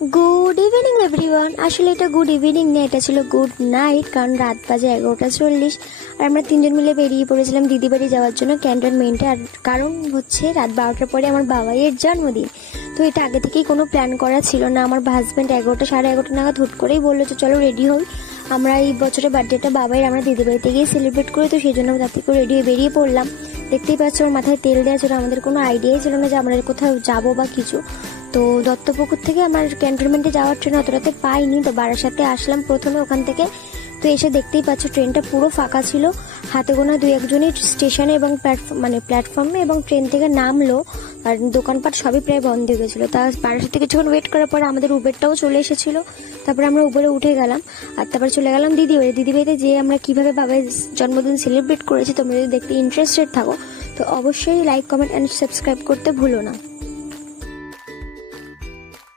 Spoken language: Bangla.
Good evening everyone. আসলে এটা গুড ইভিনিং না, এটা ছিল গুড নাইট, কারণ রাত বাজে 11:40 আর আমরা তিনজন মিলে বেরিয়ে পড়েছিলাম দিদি বাড়ি যাওয়ার জন্য ক্যান্টনমেন্টে। আর কারণ হচ্ছে রাত 12টার পরে আমার বাবাইয়ের জন্মদিন, তো এটা আগে থেকেই কোনো প্ল্যান করা ছিল না। আমার হাজব্যান্ড 11:30 নাগাদ হুট করেই বললো যে চলো রেডি হই, আমরা এই বছরের বার্থডেটা বাবাইয়ের আমরা দিদি বাড়িতে গিয়ে সেলিব্রেট করি। তো সেই জন্য তার থেকে রেডি হয়ে বেরিয়ে পড়লাম। দেখতেই পাচ্ছ ওর মাথায় তেল দেওয়া ছিল, আমাদের কোনো আইডিয়াই ছিল না যে আমরা কোথাও যাবো বা কিছু। তো দত্তপুকুর থেকে আমার ক্যান্টনমেন্টে যাওয়ার ট্রেন অত রাতে পাইনি, তো বারাসাতে আসলাম প্রথমে ওখান থেকে। তো এসে দেখতেই পাচ্ছ ট্রেনটা পুরো ফাঁকা ছিল, হাতে গোনা 2-1জনই স্টেশনে এবং প্ল্যাটফর্মে এবং ট্রেন থেকে নামলো। আর দোকানপাট সবই প্রায় বন্ধ হয়ে গেছিলো। তা বারাসাতে কিছুক্ষণ ওয়েট করার পর আমাদের উবেরটাও চলে এসেছিলো। তারপরে আমরা উবেরে উঠে গেলাম আর তারপর চলে গেলাম দিদি বাড়িতে যেয়ে আমরা কিভাবে বাবার জন্মদিন সেলিব্রেট করেছি তোমরা যদি দেখতে ইন্টারেস্টেড থাকো তো অবশ্যই লাইক, কমেন্ট অ্যান্ড সাবস্ক্রাইব করতে ভুলো না।